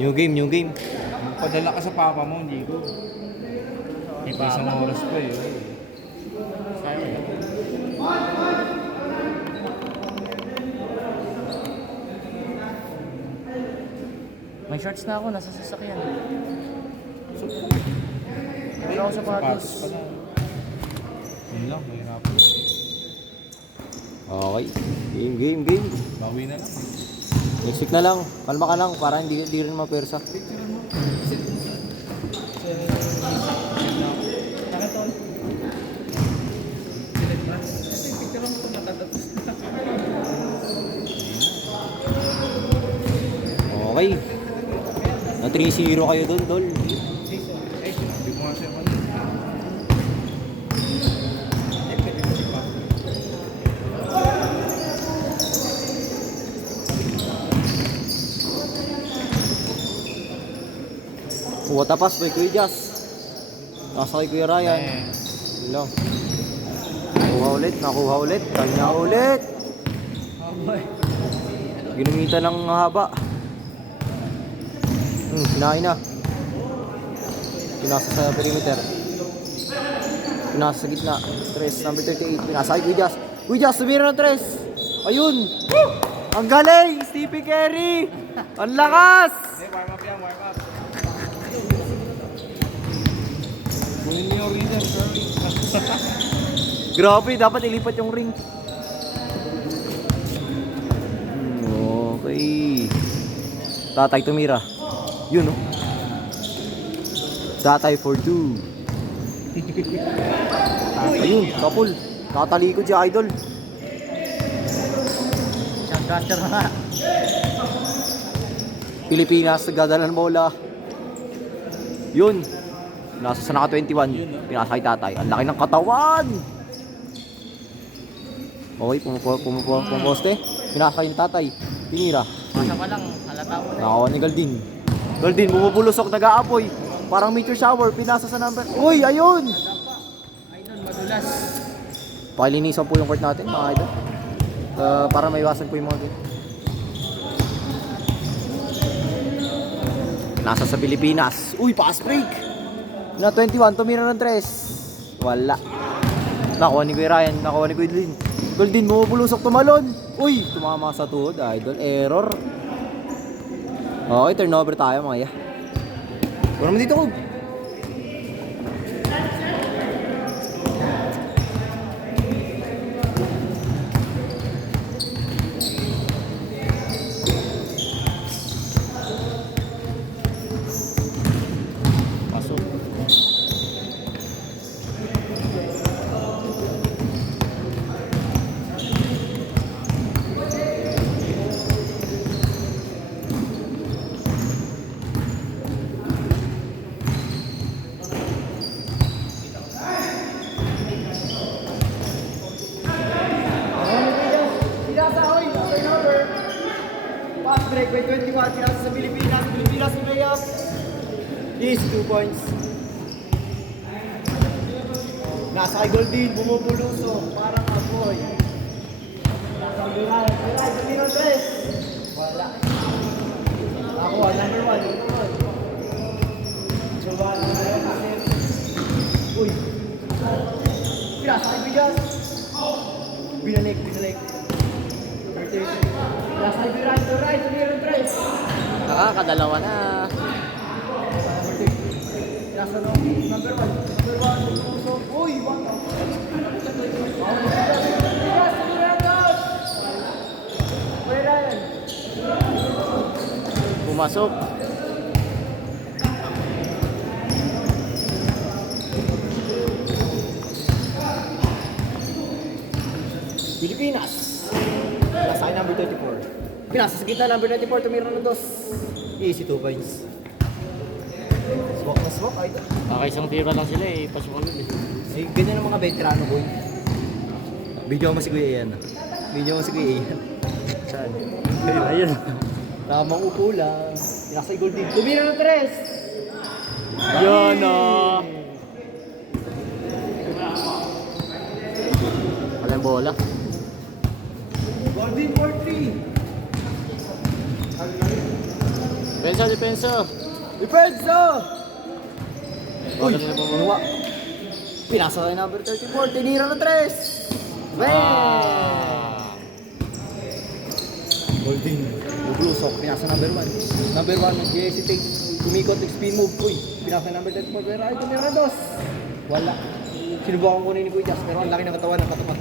New game, new game. Padala ka sa papa mo, hindi ko. May isang oras pa eh. May shorts na ako, nasa sasakyan. Wala ako sapatos. Yun lang, mahirap. Okay. Game, game, game. Bawi na lang. Next week na lang. Kalma ka lang para hindi rin mapersa. Okay. Na 3-0 kayo dun, Dol. Ay, sinabi ko nga siya kanina. What a pass by Kuya Jazz. Nasa kay Kuya Ryan. Yun lang. Nakuha ulit. Kanya ulit. Ginamitan ng haba. Kinain na. Pinasa sa perimeter. Pinasa sa gitna. Tres, number 38. Pinasa kay Kuya Jazz. Kuya Jazz, tumira ng tres. Ayun. Ang galing! Stephen Curry! Ang lakas! Hey, warm up yan, warm up. Kunin niyo yung rhythm, sir. Grabe, dapat ilipat yung ring. Okay. Tatay tumira. Yun, no? Tatay for two. Ayun, kapul. Nakatalikod si Idol. Shotcaster na nga. Pilipinas, nagdadala ng bola. Yun. Nasa sa naka 21. Pinasa kay tatay. Ang laki ng katawan. Okay, pumuposte. Pinasa kay tatay. Pinira. Masa pa lang, halata mo na. Nakawa ni Galdin. Galdin, bumubulusok, nag-aapoy. Parang meteor shower. Pinasa sa number. Uy, ayun! Idol, madulas. Pakilinisan po yung court natin, mga idol. Para maiwasan po yung mga game. Nasa sa Pilipinas. Uy, pass break! Na 21, tumira ng 3. Wala. Nakuha ni Kuya Ryan, nakuha ni Kuya Lin. Goldin, bumubulusok, tumalon. Uy, tumama sa tuhod, idol. Error. Okay, turnover tayo, mga iya. Wala naman dito, Kog. Pasok. Pass break by 21, sinasa sa Pilipinas. Pilipinas may layup. Easy 2 points. Nasa kay Goldin, bumubulusok. Parang apoy. Nasa kay Ryan, tumira ng 3. Wala. Nakuha, number 1. Giovanni, uy. Pinasa kay Bigas. Binalik. Pinasa kay Ryan, tumira ng 3. Nakakadalawa na. Pinasa no, number 1. Bumusok. Uy, wag. Pumasok. Pilipinas. Nasa ay number 24. Pinasa sa gitna number 94, tumira ng 2. Easy 2 points. Swak na swak, idol. Isang tira lang sila eh. Pasok agad eh. Ay, ganyan ang mga veterano, boy. Video mo si Kuya Ian. Video mo si Kuya Ian. Saan? Ayun. Tamang upo lang. Pinasa yung Goldin. Tumira ng 3. Yan ah. Walang bola. Goldin for 3. Depensa, depensa. Depensa! Uy, Bakit nila po? kinuha. Pinasa kay number 34, tinira ng 3. Weh! Golden. Bublusok, pinasa number 1. Number 1, hesitate. Kumikot, spin move. Uy, pinasa number 34. Pero ay, tumira ng 2. Wala. Sinubukan ko na ni Kuya Jazz, pero ang laki ng katawan ng katapat.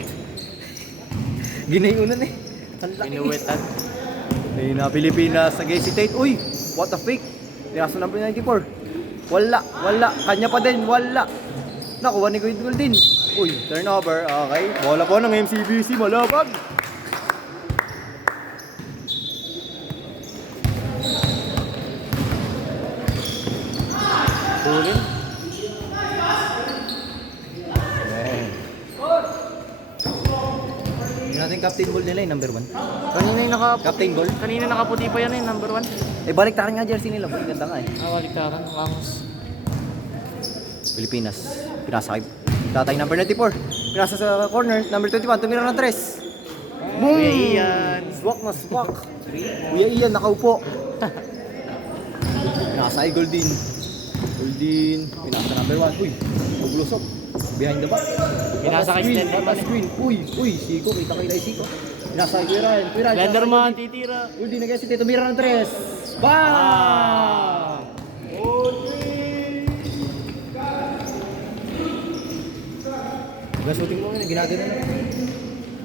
Ginayunan eh. Ang laki. Pinuwetan. Ayun na, Pilipinas, nag-hesitate. Uy, what a fake. Pinasa number 94. Wala, wala. Kanya pa din, wala. Nakuha ni Kuya Golden. Uy, turnover. Okay. Bola po ng MCBC, malabag. Huli. Yung natin captain ball nila yung number 1. Kanina yung Captain ball. Kanina nakaputi pa yan eh, number 1. Eh, balik tayo nga jersey nila. Boy, ganda nga eh. Baliktaran, Ramos. Pilipinas. Pinasa kay tatay number 94. Pinasa sa corner. Number 21. Tumira ng 3. Boom! Kuya Ian. Swak na swak. Kuya Ian, nakaupo. Pinasa kay Golden. Golden. Pinasa number 1. Uy, maglusok. Behind the back. Pinasa kay Slenderman. Screen. Uy, Siko. Kita kay Siko. Pinasa kay Kuya Ryan. Kuya Ryan. Slenderman, titira. Golden nag-hesitate. Tumira ng 3. Bang! Shooting mo nga, ginagano na.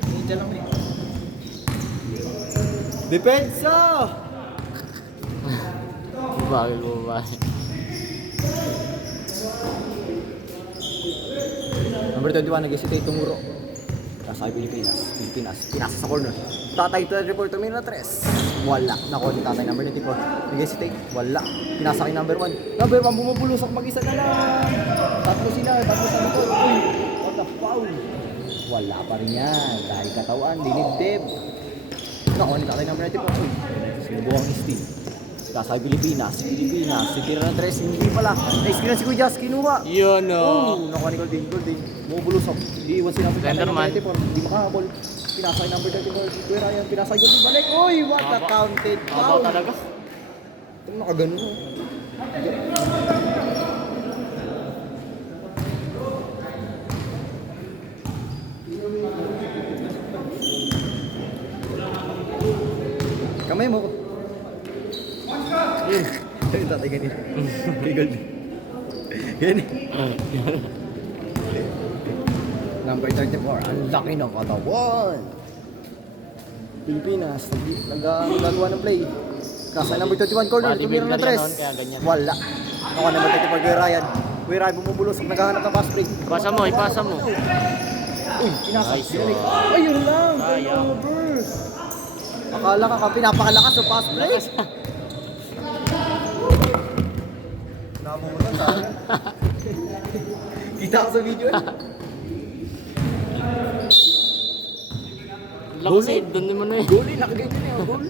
Ninja lang eh. Depensa! Bakit mo ba? Number 21, nag-hesitate tumuro. Nasa Pilipinas. Pinasa sa corner. Tatay to report to na 3. Wala. Nakuha ni tatay number 94. Nag-hesitate. Wala. Pinasa kay number 1. Number 1, bumubulusok mag-isa na lang. Tatlo sila. Tatlo sa likod. Uy! What the foul? Wala pa rin yan. Dahil katawan, dinibdib. Nakuha ni tatay number 94. Uy! Sinubuhang steam. Nasa Pilipinas. Sitira ng 3. Hindi pala. Na-screen na si Kuya Jazz. Kinuha. Yun Oh, o. nakuha ni Golden. Bumubulusok. Hindi iwan sila. Slenderman. Hindi makahabol. Pinasa kay number 34. Kuya Ryan. Pinasa kay Golden. Balik. Uy! What a Haba. counted Haba foul. talaga. Ito nakaganon mo. Kamay mo ko. Yun. Yung tatay ganyan. Kay Golden. Ganyan. Number 34. Ang laki ng katawan. Pilipinas. Nagagawa ng play. Nasa number 31 corner. Tumira ng 3. Bodybuilder yan noon, kaya ganyan. Wala. Ako number 34 Kuya Ryan. Kuya Ryan bumubulosok. Naghahanap ng pass break. Ipasa mo, ipasa mo. Uy, pinasa. Nice, Binalik. oh. Ayun lang. Sayang. Turnover. Akala ka pinapakalakas sa pass break. Namunan sa akin. Kita ko sa video eh. Lakas eh, doon mo na eh. Goal eh, nakaganyan eh. Goal.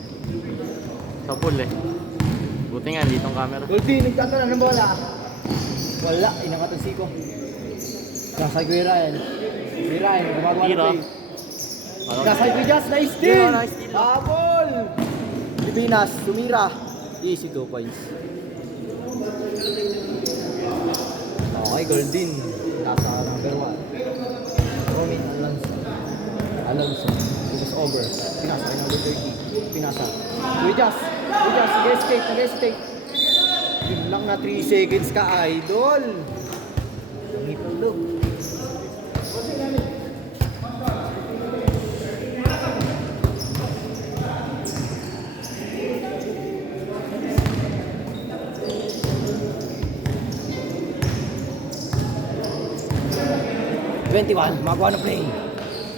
Kapul eh. Buti nga, dito ang camera. Goldie, nagtatanong ng bola. Wala, inangatang siko. Kasay Kuya Ryan. Kuya Ryan, gumagawa ng Tira. play. Kasay Kuya Jazz, nice steal! Yeah, nice steal. Habol! Pilipinas, tumira. Easy 2 points. Okay, Golden. Nasa number 1. Romin Alonso. It is over. Pinasa kay number 30. Pinasa. Kuya Jazz, nag-escape. Yun lang na 3 seconds ka, idol. Ngipong look. Magawa na play.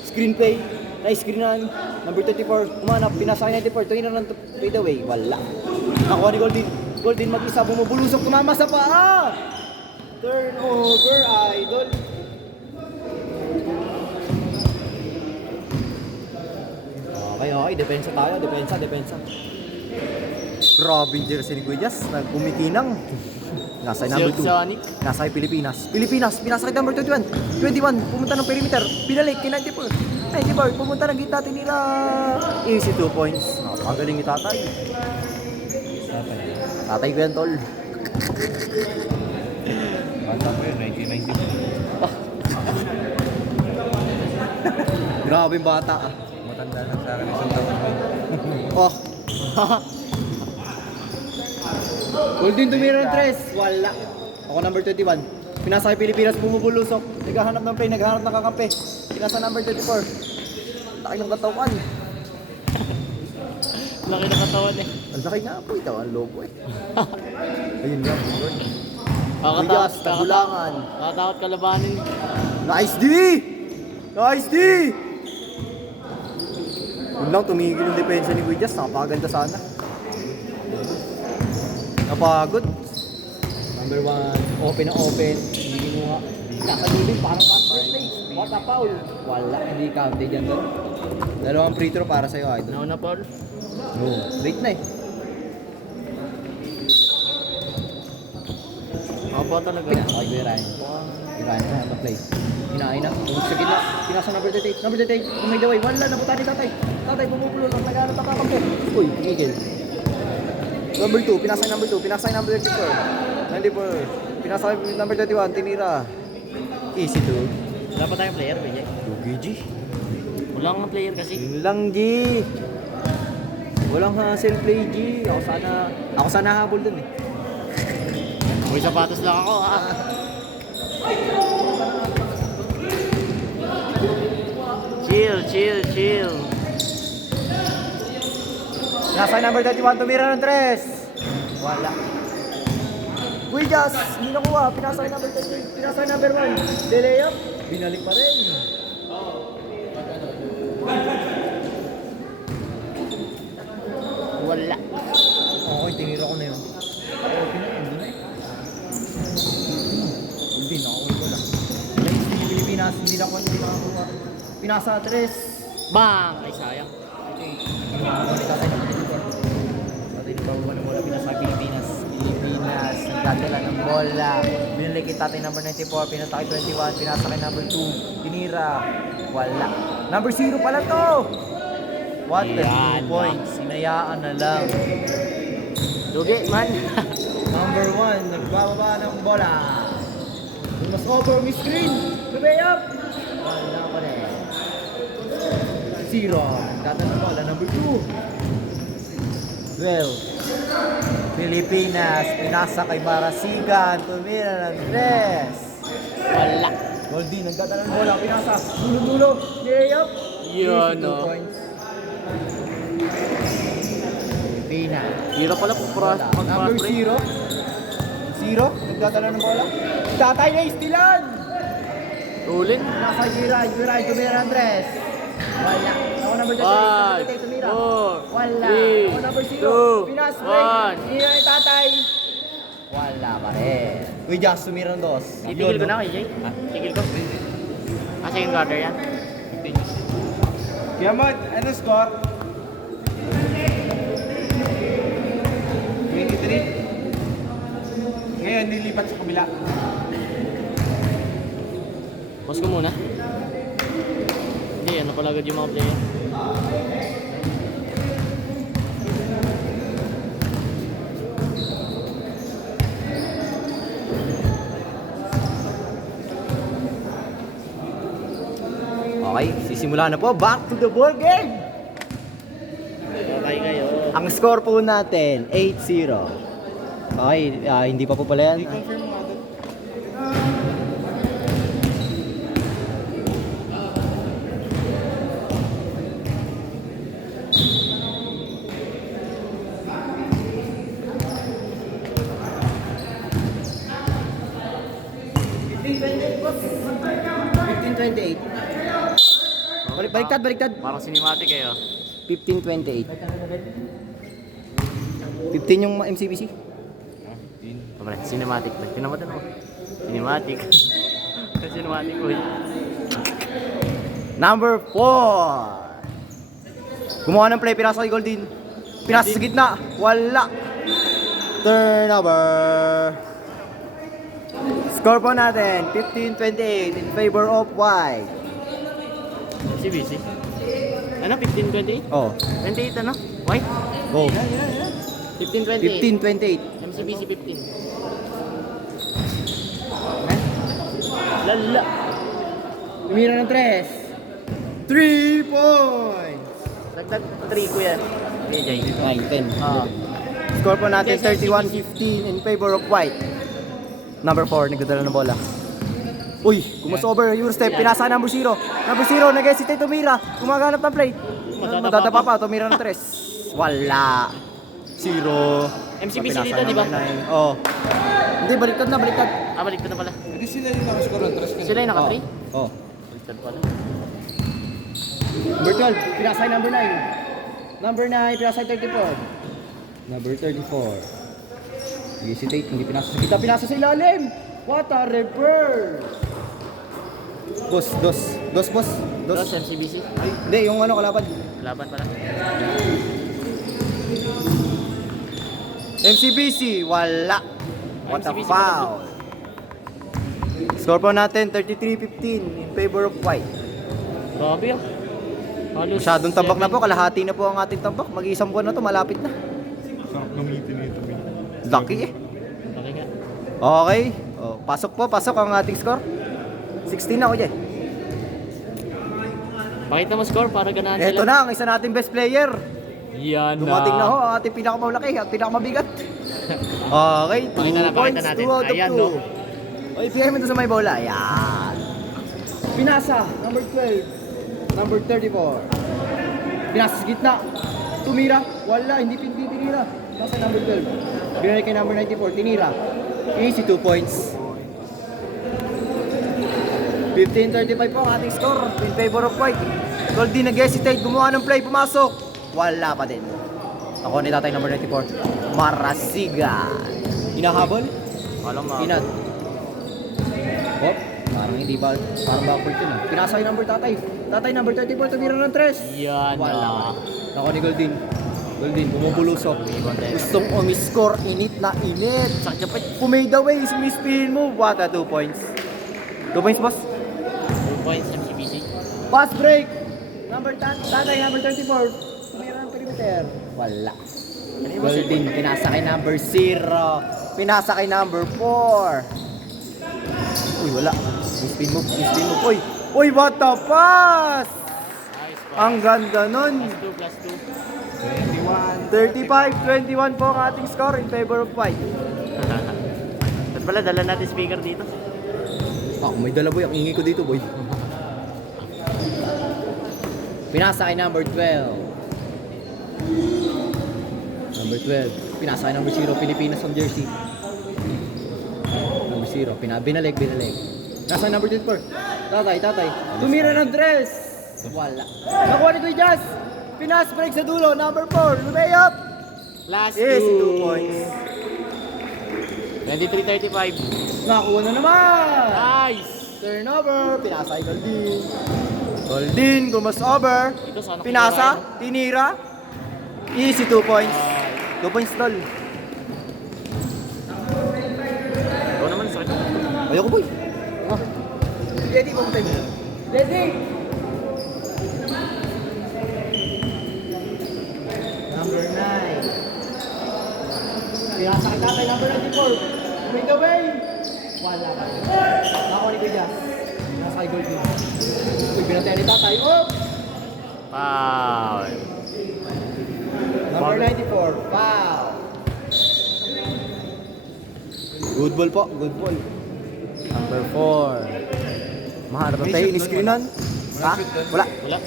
Screenplay. Na-screenan. Number 34. Umanap. Pinasa kay 94. Tuwin na lang fade away. Wala. Nakuha ni Golden. Golden mag-isa. Bumubulusok. Tumama sa paa. Turnover, idol. Okay. Depensa tayo. Depensa. Grabe yung jersey ni Kuya Jazz. Nagkumikinang. Nasa number 2. Sonic. Nasa kay Pilipinas. Pinasa kay number 21. 21, pumunta ng perimeter. Pinalik kay 94. 94, pumunta ng gitna tinira. Easy 2 points. Napakagaling ni tatay. Tatay ko yan, tol. Bata ko yun, 1990. Grabe yung bata ah. Matanda lang sa akin, isang taon ko. Oh. Golden tumira ng 3. Wala. Ako number 21. Pinasa kay Pilipinas, bumubulusok. Naghahanap ng play, naghahanap ng kakampi. Pinasa number 24. Laki ng katawan. Laki na katawan eh. Ang laki nga po ito, ang lobo eh. Ayun nga po. Kakatakot, Bigas, tagulangan. Kakatakot kalabanin. Nice D! Nice D! Yun lang, tumigil yung depensa ni Guijas. Nakapaganda sana. Napagod. Number 1, open na open. Hindi kinuha. Nakadulin, parang fast play. What a foul. Wala, hindi counted yan doon. Dalawang free throw para sa'yo, idol. Nauna Paul. No, late na eh. Makabaw talaga. Okay, Kuya Ryan. Kuya Ryan na play. Hinahin na. Yung sa gitna. Pinasa number 38. Number 38. Kumay daway. Wala, napunta ni tatay. Tatay, bumubulo lang. Nag-aaral na kakampi. Uy, tumigil. Number 2. Pinasa yung number 2. Pinasa yung number 34. 94. Pinasa yung number 31. Tinira. Easy to. Wala pa tayong player, PJ. 2 G. Wala nga player kasi. Yun lang, G. Walang hassle play, G. Ako sana habol dun eh. May sapatos lang ako ha. Chill. Nasa number 31, tumira ng 3. Wala. Guijas, hindi nakuha. Pinasa yung number 38. Pinasa yung number 1. Delay up. Binalik pa rin. Wala. Okay, tinira ko na yun. Okay na, hindi na eh. Hindi, nakakuha ko lang. Ladies ng Pilipinas, hindi nakakuha. Pinasa 3. Bang! Ay sayang. Tatay ni Bawa na bola, pinasa Pilipinas. Pilipinas, nagdadala ng bola. Binalik kay tatay number 94, pinasa kay 21, pinasa kay number 2. Tinira. Wala. Number 0 pala to! What the Yan, 2 points? Sinayaan na lang. Dugi man. Number 1, nagbababa ng bola. Mas over, miss screen. Lubay up. Wala pa rin. 0. Nagdadala ng bola, number 2. 12. Pilipinas, pinasa kay Marasigan, tumira ng 3. Wala. Goldie, nagdadala ng bola, pinasa, dulo-dulo, layup. Yun, 52 no. points. Pilipinas. Hira pala po para Number 0. 0, nagdadala ng bola. Tatay na istilan! Uling. Nasa Giray, tumira ng 3. Wala. Ako number 38, Five, tumira. 4, Wala. 3, Ako number 2, 0. Pinas, break. 1. Tinira ni tatay. Wala pa rin. Uy, Just, tumira ng 2. Titigil ko na KJ. Tigil ko. Kasi yung quarter yan. Kaya mo, ano score? 23. Ngayon, nilipat sa kabila. Pause ko muna. Hindi, ano pala agad yung mga player. Okay, sisimula na po. Back to the ball game! Okay kayo. Ang score po natin, 8-0. Okay, hindi pa po pala yan. I-confirm mo nga doon. Baliktad. Parang cinematic kayo. 15-28. 15 yung MCBC. Pamre, cinematic. Tinamatan ako. Cinematic. Cinematic ko. Number 4. Gumawa ng play, pinasa kay Goldin. Pinasa sa gitna. Wala. Turnover. Score po natin, 15-28 in favor of white. CBC. Ano, 15-28? Oh, 28 ano? White? go. 15-28. 15-28. MCBC 15. Lala. Tumira ng 3. 3 points! Dagdag 3 ko yan. DJ. 9, 10. Ah. Score po natin Yes, 31-15 in favor of white. Number 4, nagdadala ng bola. Uy, kumasover, Eurostep, pinasa number 0. Number 0, nag-hesitate tumira. Gumaganap ng play. Madadapa pa, tumira ng 3. Wala. 0. MCBC dito, di ba? Oh. Hindi, baliktad na, baliktad. Ah, baliktad na pala. Hindi sila yung nakascore ng 3 kanina. Sila yung naka-3? Oh. Baliktad pala. Number 12, pinasay number 9. Number 9, pinasay 34. Number 34. Hesitate, hindi pinasa sa kita, pinasa sa ilalim. What a reverse! Boss, dos, boss. Dos MCBC. Ay, hindi, yung ano, kalaban. Laban pala. MCBC, wala. What a MCBC foul. Score po natin, 33-15 in favor of white. Grabe ah. Halos Masyadong tabak na 7. po, kalahati na po ang ating tabak. Mag-iisang buwan na to, malapit na. Sarap gamitin ito. Lucky eh. Okay nga. Okay. Oh, pasok ang ating score. 16 na, kuya. Pakita mo score para ganahan Ito na, ang isa nating best player. Yan Dumating na ho, ang ating pinakamalaki at pinakamabigat. Okay, 2 points, natin. 2 out of 2. Ayan, no? O, ibigay mo ito sa may bola. Ayan. Pinasa, number 12. Number 34. Pinasa sa gitna. Tumira. Wala, hindi tinira. Nasa number 12. Binalik kay number 94. Tinira. Easy 2 points. 15-35 po ang ating score in favor of white. Goldie nag-hesitate, gumawa ng play, pumasok. Wala pa din. Ako ni tatay number 94. Marasigan. Hinahabol. Alam mo. Inat. Hop. Parang hindi ba, parang backward yun ah. Pinasa yung number tatay. Tatay number 34, tumira ng 3. Yan Wala. na. Ako ni Goldin. Goldin, bumubulusok. Gustong umiscore, init na init. Sakit pa. Pumade away, mispin mo. What a 2 points. 2 points, boss. 2 points MCBC. Pass break. Tatay number 34. Tumira ng perimeter. Wala. Goldin, pinasa kay number 0. Pinasa kay number 4. Uy, wala. Mispin move. Uy, what the pass! Nice pa. Ang ganda nun. Plus 2. 35-21 po ang ating score in favor of white. Ba't pala dala natin speaker dito? Ako may dala boy, ang ingay ko dito boy. Pinasa kay number 12. Number 12. Pinasa kay number 0, Pilipinas ang jersey. Number 0, binalik. Nasa number 24. Tatay. Tumira ng dress. Wala. Nakuha ni Kuya Jazz. Pinas break sa dulo, number 4. Lumay up. Last Yes, 2 two. points. 23-35. Nakuha na naman. Nice! Turnover, pinasa kay Goldin. Goldin, over. Ito sana Pinasa, tinira. Easy 2 points. 2 points tol. Ikaw naman sakit. Ayoko boy. Oh. Ready mo tayo. Ready. Number 9. Pinasa kay tatay, number 94. Make the way. Wala pa. Ako ni Kuya. Nasa kay Goldin. Uy, binatay ni tatay. Oh! Foul. Number 94, foul. Good ball po, good ball. Number 4. Mahanap ang tayo, in-screenan. Ha? Wala. Wala.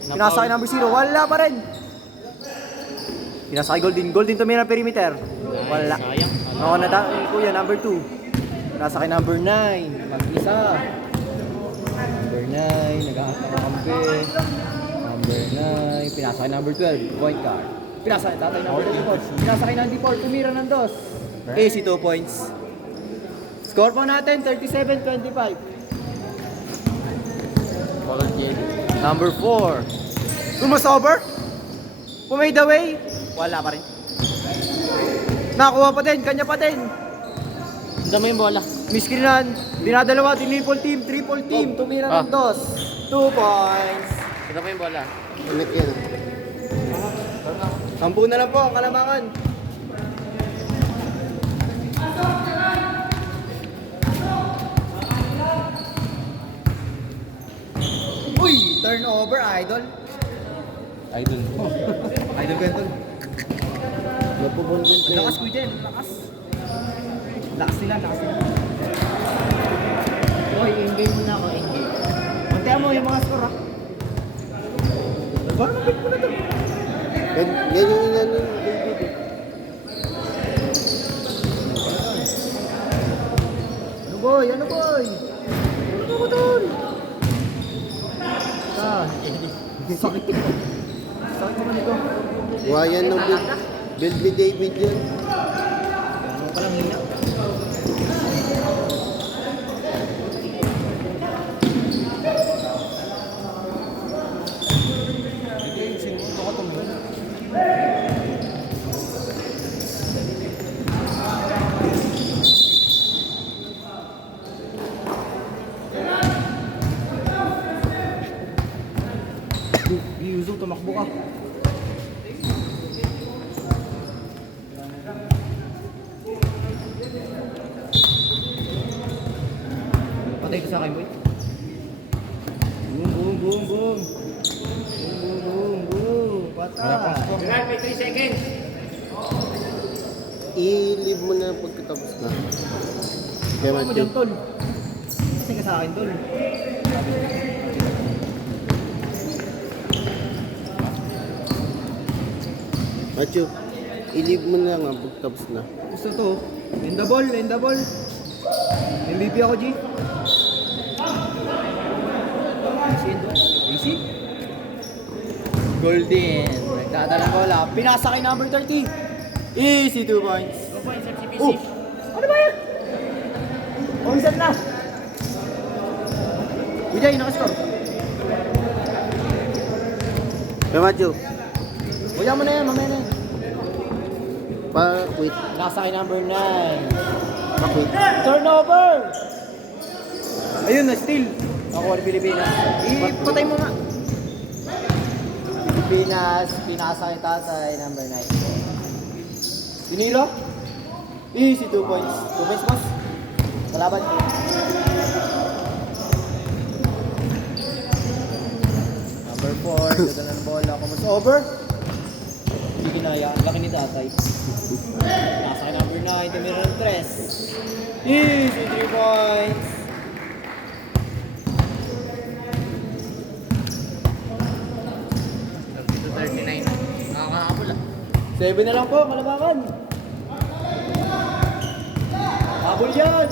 Pinasa kay number 0, wala pa rin. Pinasa kay Golden tumira ng perimeter. Wala. Sayang. Ako na kuya, number 2. Pinasa kay number 9, mag-isa. Number 9, nag-ahat ng kampe. Number 9, pinasa kay number 12, point guard. Pinasa kay tatay number 24. Pinasa kay 94, tumira ng 2. Easy 2 points. Score po natin, 37-25. Color jelly. Number 4. Over? Pumade away? Wala pa rin. Nakuha pa din, kanya pa din. Ang dami yung bola. Miskrinan, dinadalawa, triple team, tumira ng 2. 2 points. Ang dami yung bola. Ulit yan. 10 na lang po ang kalamangan. Turnover, idol. Idol mo. Idol ko yan, tol. Napubol din sa'yo. Lakas ko dyan, lakas. Lakas nila, lakas nila. Hoy, engage muna ako, engage. Mantihan mo yung mga score, ha? Parang mabit mo na to. Yan yung inano yung David eh. Ano boy? Ano boy? Ano ba tol? Sakit ito. Sakit naman ito. Wayan ng build ni David yan. Ano pa lang hina? Yuzu, tumakbo ka. Patay ka sa akin, boy. Boom, boom, boom, boom. Boom, boom, boom, boom. Wala pang Patay. score. May 3 seconds. I-leave mo na pagkatapos na. Kaya Ano mo Matthew. dyan, tol? Patay ka sa akin, tol. Matthew, i-leave mo na nga pagkatapos na. Gusto to. Win the ball, win the ball. MVP ako, G. Easy, do. Easy. Golden. Nagdadala bola. Pinasa kay number 30. Easy 2 points. 2 points FCPC. Oh! Ano ba yan? Umisan na. Ujay, nakascore. Kaya Matthew, Kuya mo na yan, mamaya na yan. pa-quit. Pinasa kay number 9. Pa-quit. Turnover! Ayun na, steal. Nakuha ni Pilipinas. Ipatay mo nga. Pilipinas, pinasa kay tatay, number 9. Sinilo? Easy 2 points. 2 points, boss. Kalaban. Number 4, ganda ng bola. Kumus over. Hindi kinaya. Ang laki ni tatay. Nasa kay number 9, tumira ng 3. Easy 3 points. Dito 39. Nakakakabula. 7 na lang po, kalabakan. Habol yan.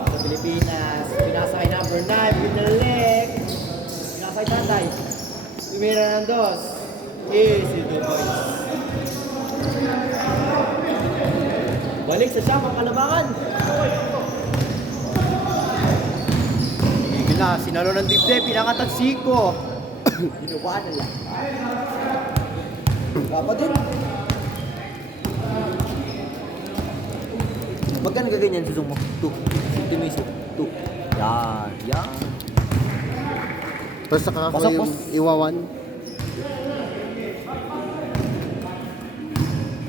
Sa Pilipinas, pinasa kay number 9, pinalik. Pinasa kay tatay. Tumira ng 2. Easy 2 points. Balik sa siyang ang kalabakan. Tigil na, sinalo ng dibdib, pinangat at 5. Ginuwa na lang. Dapat din. Magkano gaganyan susong mo? 2. Sintimisip. 2. Yan. Yan. Basta ka Pasok, yung boss. iwawan.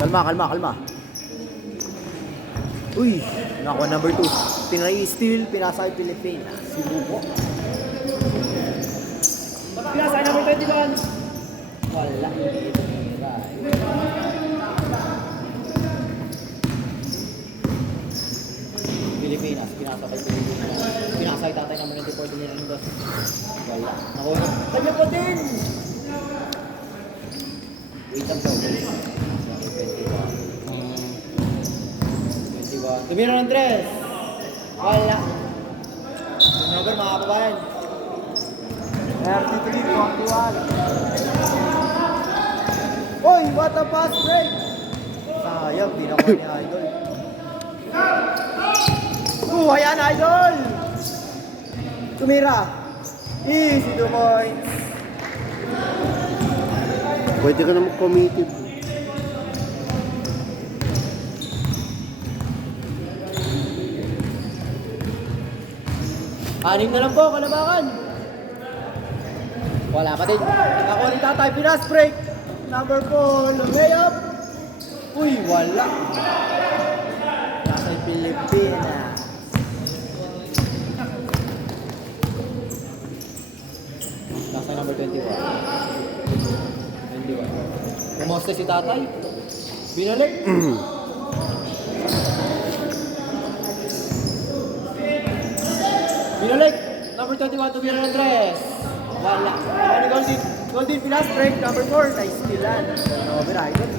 Kalma, kalma, kalma. Uy, nakuha number 2. Pinay steal, pinasa kay Pilipinas. Si Bubo. Pinasa kay number 21. Wala. Hindi ito nira. Pilipinas, pinasa kay Pilipinas. Pinasa kay tatay number 94, din nila ng 2. Wala. Nakuha. Kanya pa din! Wait lang daw. 21. Tumira ng 3. Wala. Turnover mga kababayan. 33-21. Oy, what a pass break! Sayang, di nakuha ni Idol. Ayan, Idol! Tumira. Easy 2 points. Pwede ka na mag-committed. Anim na lang po, kalabakan. Wala pa din. Ako ni tatay, pinas break. Number 4, layup. Uy, wala. Nasa Pilipinas. Kay number 21. 21. Kumusta si tatay? Binalik? Binalik! Number 21 to Mira Andres. Wala. Ako ni Goldin. Goldin, pinas break. Number 4. Nice stealan. Over, idol.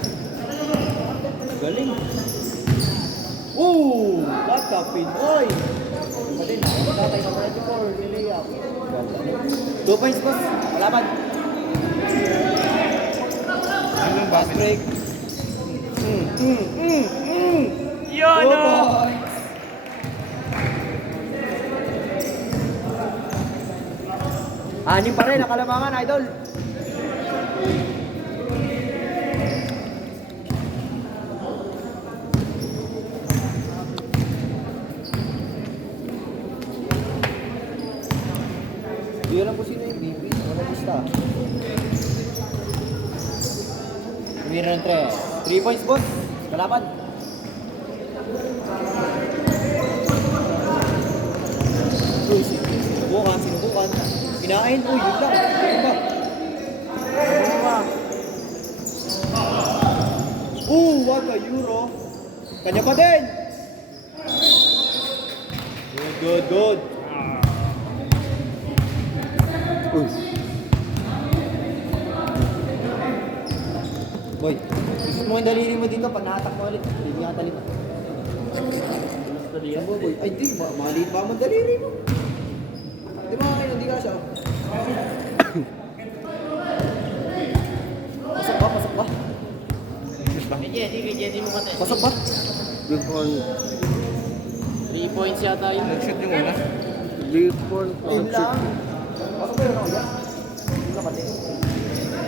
Galing. Ooh! What a Pinoy! Ano din, tatay number 94. Niliyap. 2 points, boss. Kalaban. Fast break. Yun! Anim pa rin ang kalamangan, idol. Hindi alam ko sino yung BP. Wala lista. Tumira ng 3. 3 points, boss. Kalaban. Uy, sinubukan. Kinain, uy, yun lang. Ano ba? Ano ba? What a euro. Kanya pa din. Good. Uy. Boy, gusto mo yung daliri mo dito pag nahatak mo ulit. Hindi nga talima. Boy. Ay, di. Maliit ba ang daliri mo? Di ba kayo, hindi ka siya. Pasok ba? Kay Jenny mo matay. Pasok ba? Big on. 3 points yata yun. Nag-shoot yung una. Big on. Ayun lang. Pasok ba yun ako dyan? Hindi na pati.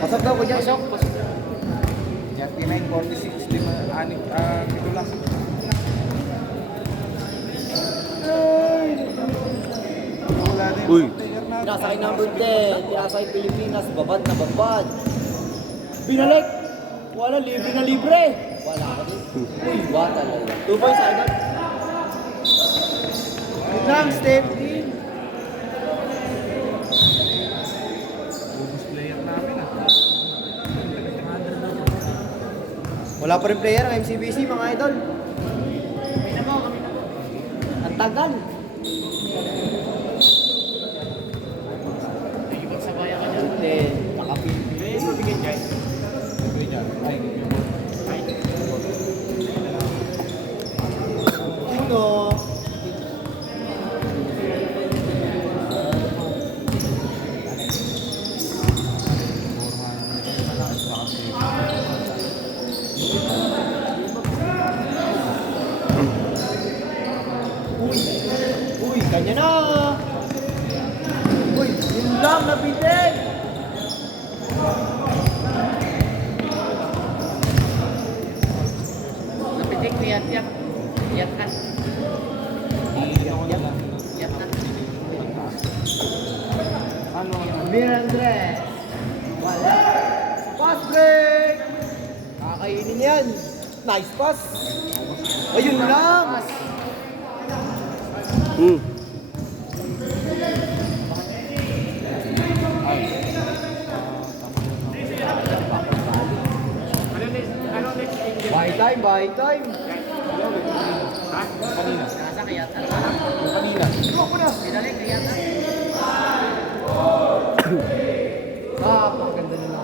Pasok daw ko dyan. Pasok. 39-46, pito lang. Wala din. Uy. Player na. Tinasay number 10. Tinasay Pilipinas. Babad na babad. Binalik. Wala, libre na libre. Wala ka din. Uy, bata talaga. 2 points, idol. Good lang, step in. Ubus player namin Wala pa rin player ang MCBC, mga idol. Ang tagal. Sabayan ka dyan. 10. Nakapil. Bigyan dyan. Sino? Uy, kanya na. Uy, yun lang, nabitin. Napitik, yak. Yak ka. Yak ka. Mir Andres. Wala. Pass break. Kakainin yan. Nice pass. Ayun lang. Buy time. Nasa kayat. Kanina. Tuwak mo na. Pinalik, kayat. Ang ganda nila.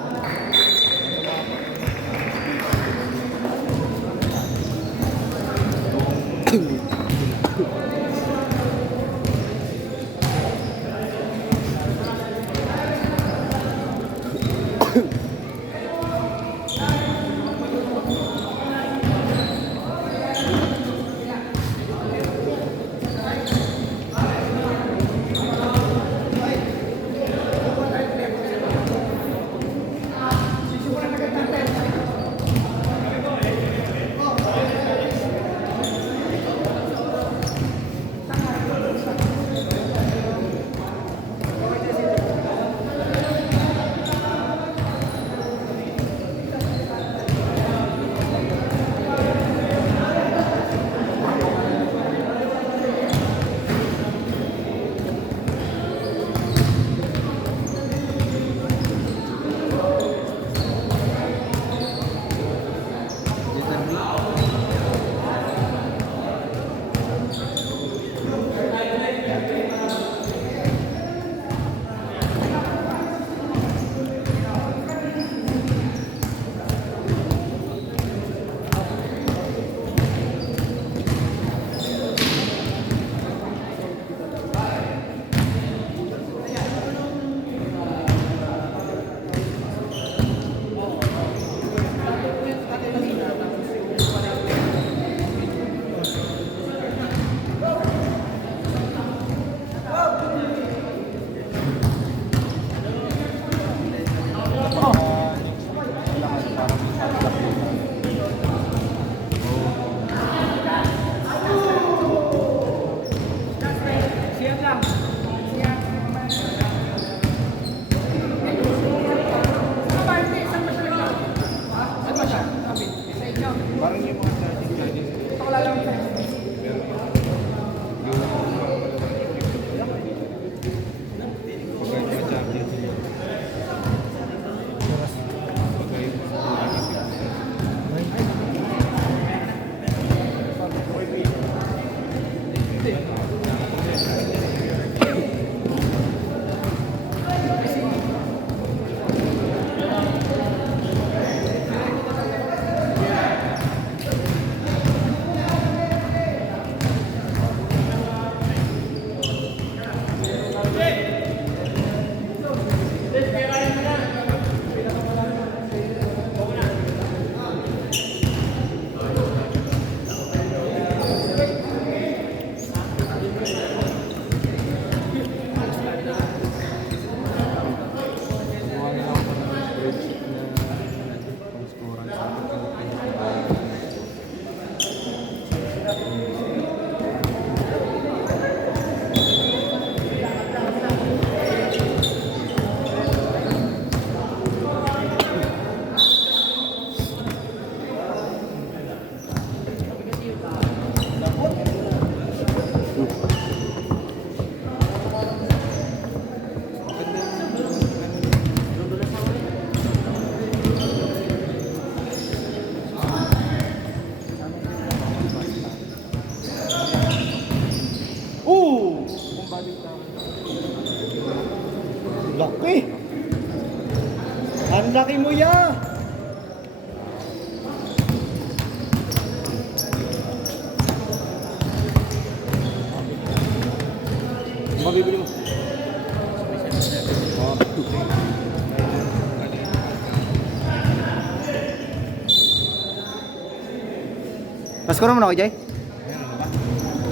Score naman ako, Jay. Ayun, ano ba?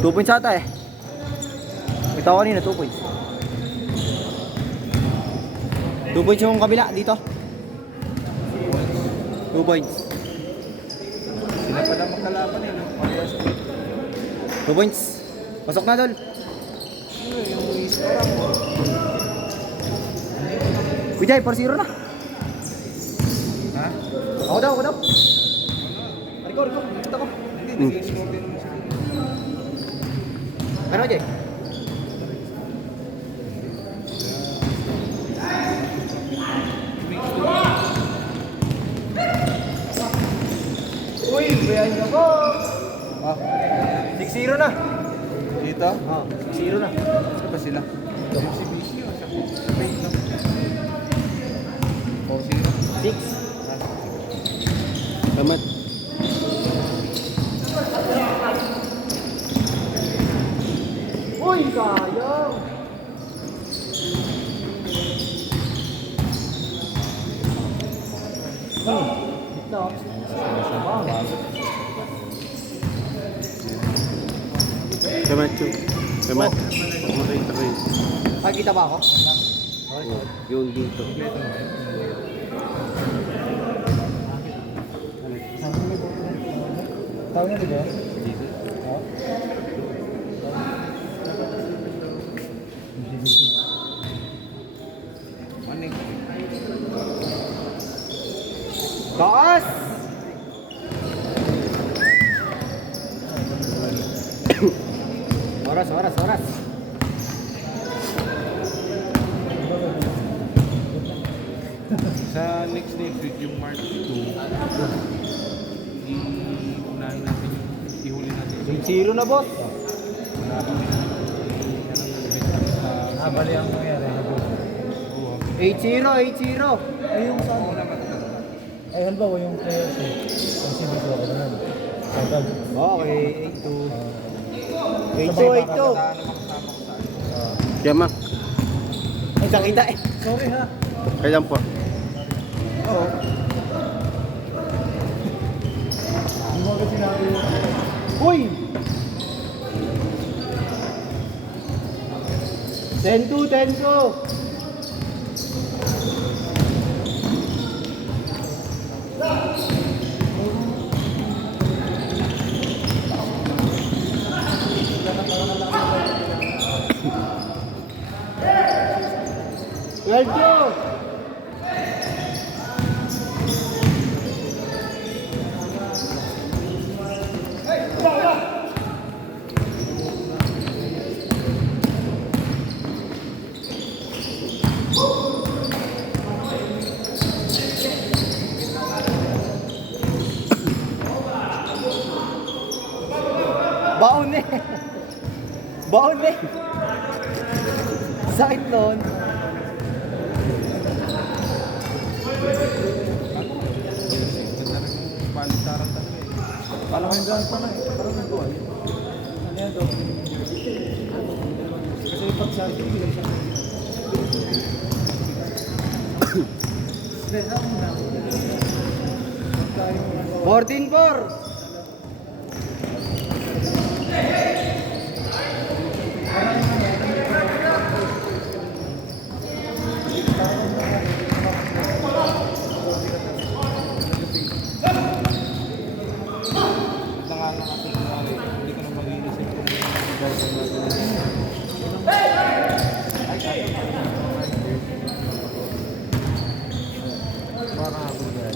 2 points ata eh. Kita ko kanina, 2 points. 2 points yung kabila, dito. 2 points. Sila pala magkalaban eh. No? 2 points. Pasok na, Dol. Yung score ako. Uy, Jay, 4-0 na. Ha? Ako daw. Record. Kita ko. Hindi, nag-score din mo sila. Ano, Jay? Uy, bayan ka po. Ah, 6-0 na. dito? Oh, 6-0 na. Saan ba sila? Yung si BC o sa Spain lang? 4-0. 6. Salamat. Uy, sayang. Salamat, Chuk. Salamat. Makita ko yun. Kita ba ako? Oh, yung dito. Tawag niya, di ba? Ano yung Taas! Oras. sa next week, yung March 2, unahin natin yung ihuli natin. 0 na, boss. Wala kami na Bali ang nangyari. 8-0. Ay, yung saan? Ay, halimbawa yung players eh. Ang siniglo ko na yun. Sagad. Okay, 8-2. 8-2. Yamak. Ay, nakita eh. Sorry ha. Kailan po? Oo. Hindi mo agad sinabi yung... Uy! 10-2. Welcome! Baon eh. Sakit nun. Ganda rin yung palintaran talaga eh. Parang hanggang pa na eh. Parang nagbuwan. Ano yan daw? Kasi pag sa akin, bilang siya. Stress ako na. 14-4. Ito nga lang kasi kunwari, hindi ka na mag-iisip kung gagawin natin. Parang ako na.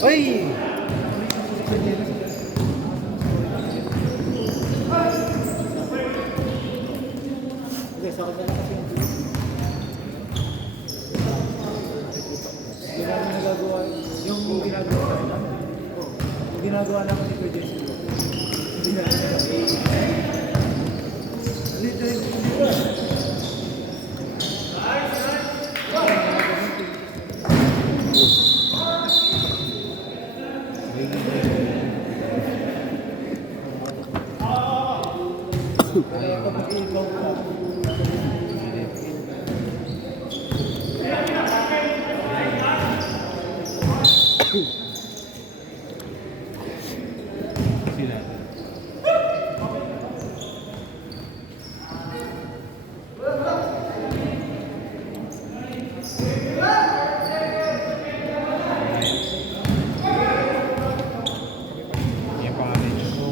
Uy! Okay, sa akin na lang kasi yung ginagawa naman ni Kuya Jesse. Hindi na. Dito yung kaya kapag ikaw ka, Sila. Yan pangalan niya. So,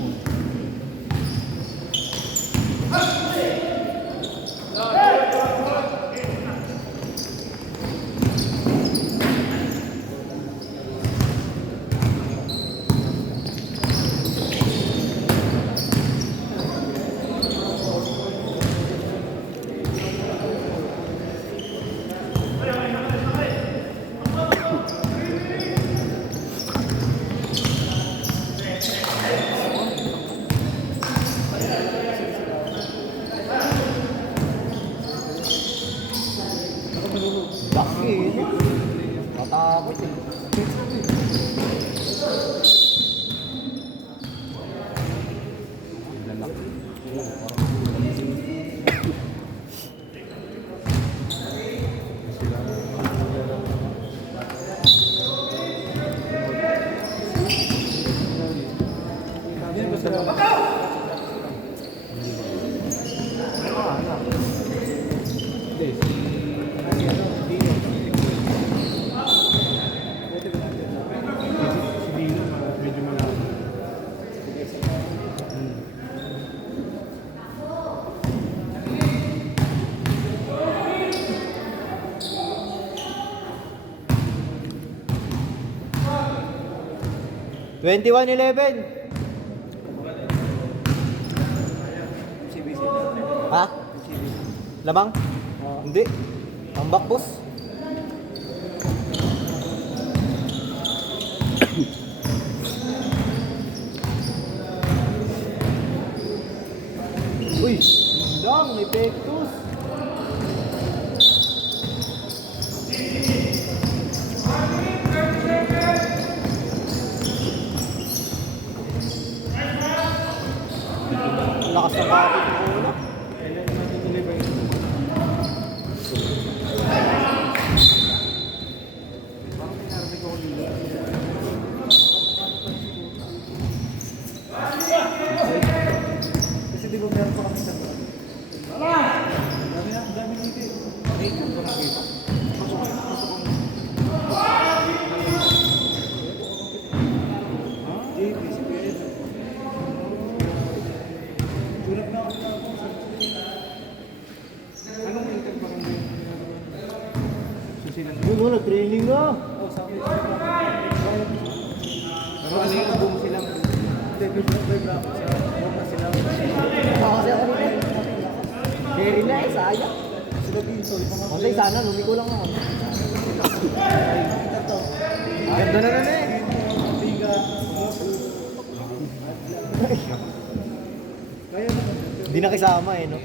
Laki eh. Matakot eh. yan ba sila? hindi, si Dino, medyo malaman. Hmm. 21-11. Ha? Lamang? Hindi. Tambak, boss. Uy! Dang! May pektos! Lakas ng kapit ng ulo. Kailan naman tutuloy ba yun? Parang pinarinig ako dito. Kasi di ba meron pa kami sa dami na, dami dito eh. Ay, kung ko nakita. Pasok kayo, pasok kayo. JP, si Kuya Ed. Tulad na ako sa Anong inter pa kami? Susilan. Yun, nag-training na. oh, sabi. Pero ano yung boom silang? David Black sa Roma sila. Kasi ako rin. Carry na eh, sayang. Sila dito, yung mga Kasi sana, lumiko lang ako. kita to. Ganda na eh. Liga, kaya naman. Hindi na kisama eh, no?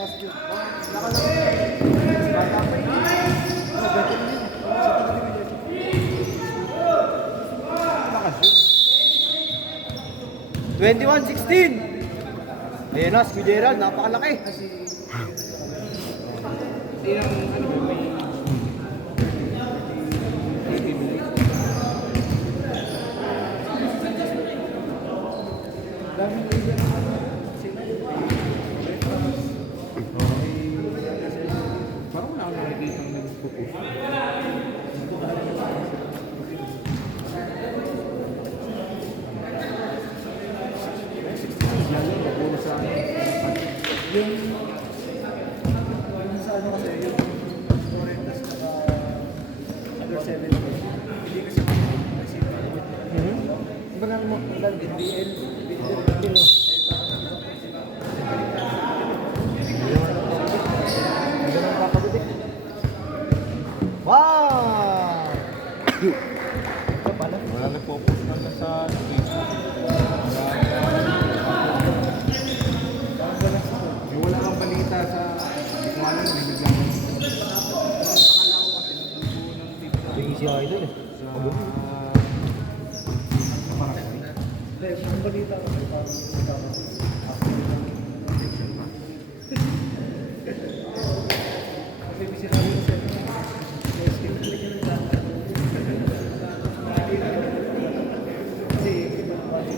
Lakas yun. 21-16! Ayan na, si Gerald, napakalaki. Hindi lang, ano ba, may... Daming liga na ano. Sila Parang wala akong nakikita ng nagpupush. Lalo, puro sa ano. yung sa ano kasi yung Orentas na under 7 hindi kasi kasi Iba nga mo, NBL Ito pala. Wala nagpo-post na sa Facebook. Yung wala kang balita sa... Hindi ko alam, may biglang... Akala ko kasi nagbubuo ng team na... Yung easy idol eh. Sa... Marami. Hindi, ang balita ko, parang tama. Kasi may sinabi ko sa inyo, kasi ibang bali.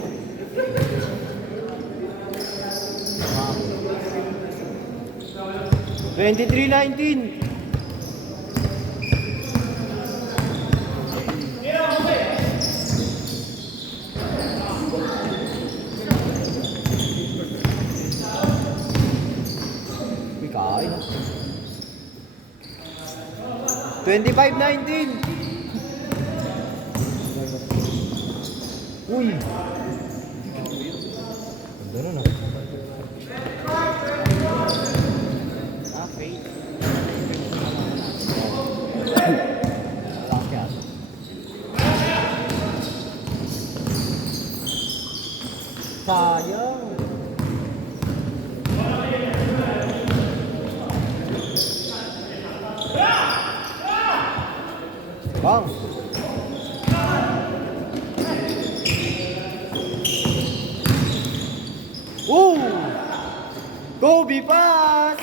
23-19. Uy, kain ah. 25-19. Uy. Ganda nun ah. Sayang. Bang. Kobe pass.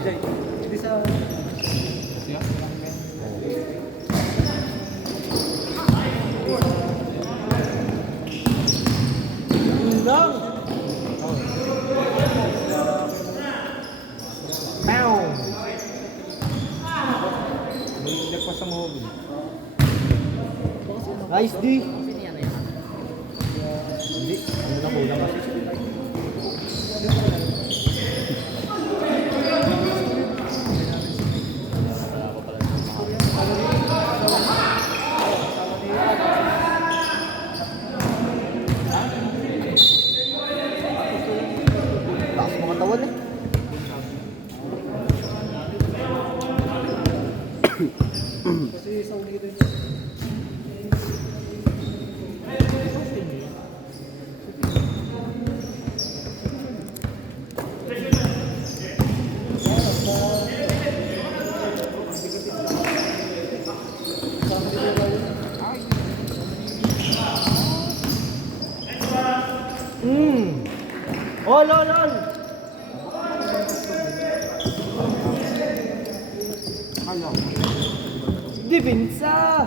Hindi sa... Kasi yan. Undang. Meow. May nagpas sa mahogany. Nice D. Hindi. Ano na kulang kasi. Taas mga tawal eh. Kasi sa ulitin. Ol, ol, ol. Kala. Dipinsa.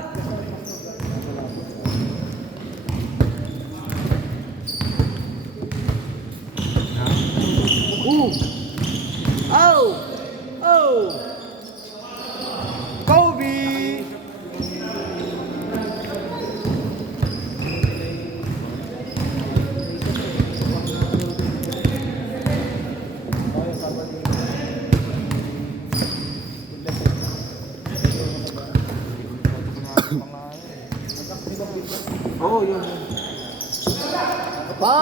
Oh. Oh. Kobe. Oo, yun. Pa!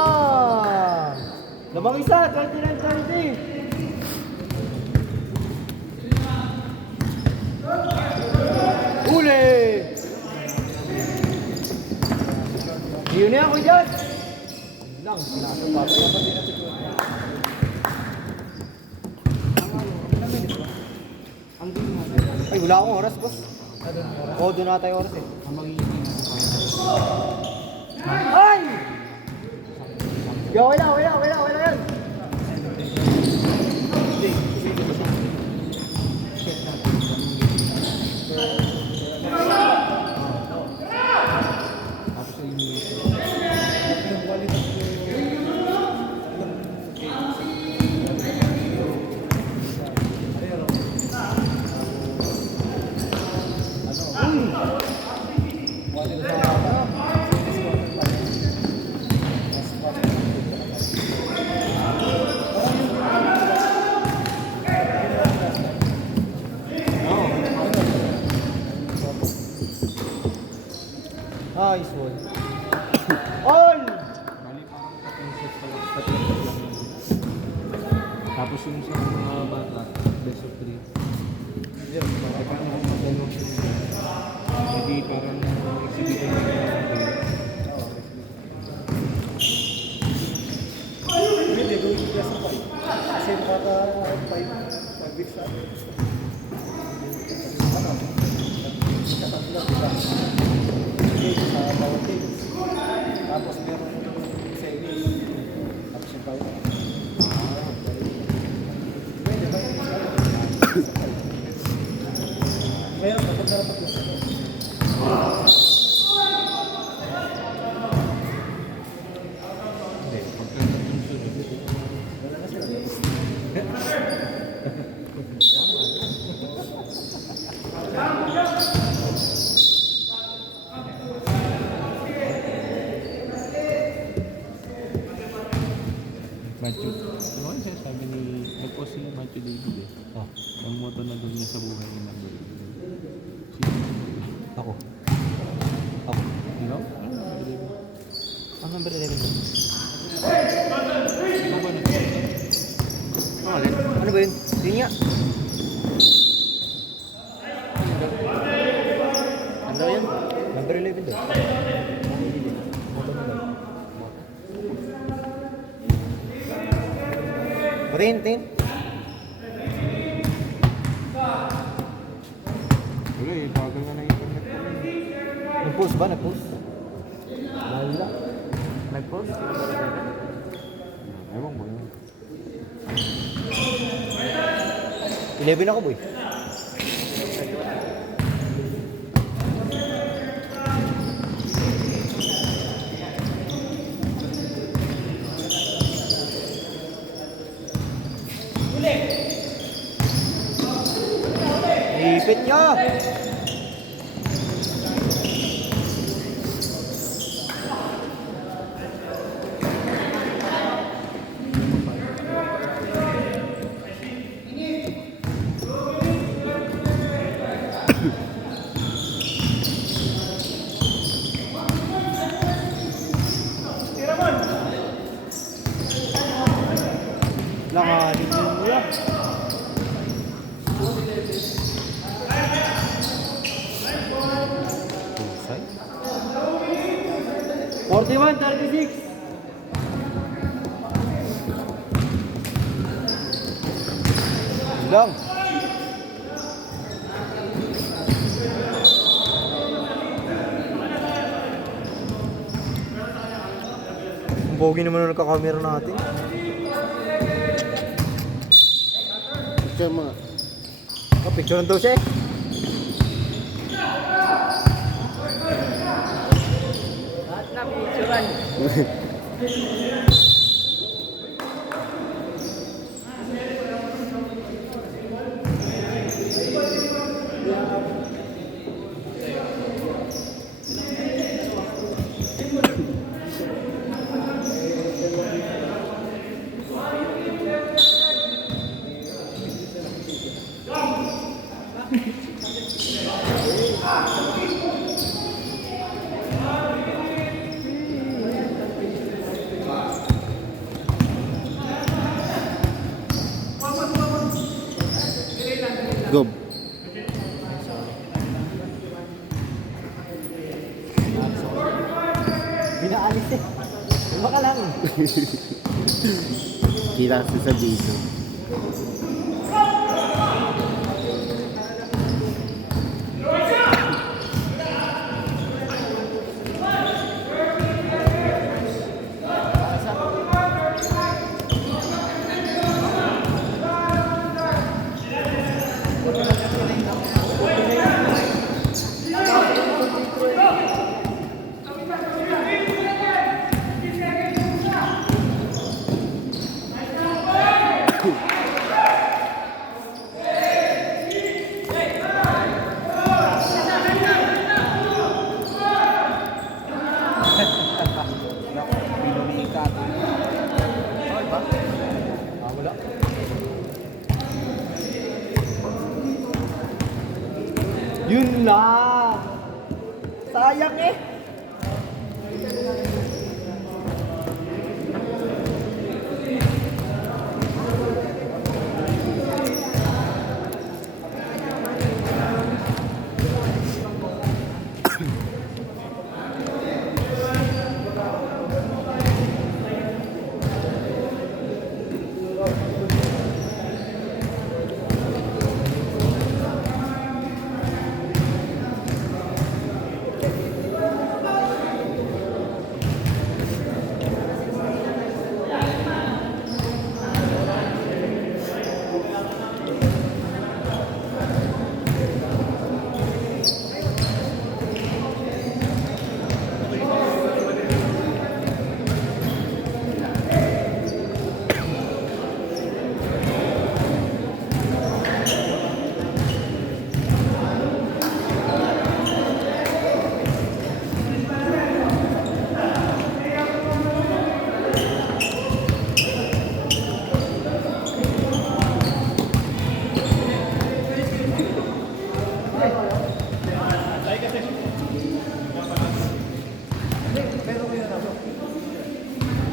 Labang isa, 29-30. Uli! Yun na ako dyan! Lang, nasa pa. Ang game natin. Ay, wala akong oras, boss. Oo, doon na tayo oras eh. Ang magiging Ay! Yo, wala yan. tapos yung imitation. Yung quality Nice one. boxing sa mga bata, best of 3. Yan, para paano kung mag-boxing. Hindi parang exhibition na Hindi, gawin ko sa 5. Kasi nakaka 5 weeks na. Ano? Katatlo, diba? Okay, sa bawat days. Tapos meron savings. Tapos yung tao. Pwede ba? Meron kapag narapat ko sa hindi. Pagka natunod, wala na sila. Matthew, ano yung sinasabi ni, nag-post si Matthew David eh. Oh, Ang motto na doon niya sa buhay niya na doon. ako. Ako. Ikaw? Ano Matthew David? Ang number 11 ko. Ikaw ba nag-post? Ano ba yun? Yun nga. Ano daw yun? Number 11 daw. Tin. Wala eh, bagal na ng internet ko. Nag-post ba? Nag-post? Wala. Nag-post? Ewan ko yun. 11 ako, boy. Ipit niya! Langanin mo yan. Pusay? 41-36. Lang. Ang pogi naman ng nagkakamera natin. Kaya mga, Oh, picture daw siya eh. Lahat na picturean. gob. Binaalis eh. Baka lang. Kita sa video. Wala. Yun lang. Sayang eh.